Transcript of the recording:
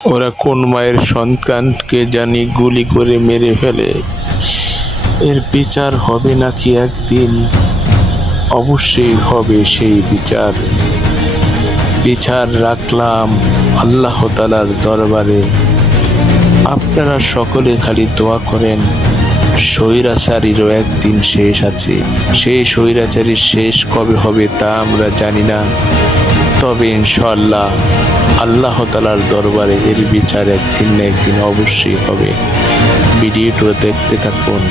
ওরা কোন মায়ের সন্তানকে জানি গুলি করে মেরে ফেলে, এর বিচার হবে নাকি একদিন? অবশ্যই হবে সেই বিচার। বিচার রাখলাম আল্লাহ তাআলার দরবারে। আপনারা সকলে খালি দোয়া করেন, স্বৈরাচারীরও একদিন শেষ আছে। সেই স্বৈরাচারীর শেষ কবে হবে তা আমরা জানি না, তবে ইনশাআল্লাহ আল্লাহ তাআলার দরবারে এর বিচার একদিন না একদিন অবশ্যই হবে। ভিডিওটা দেখতে থাকুন।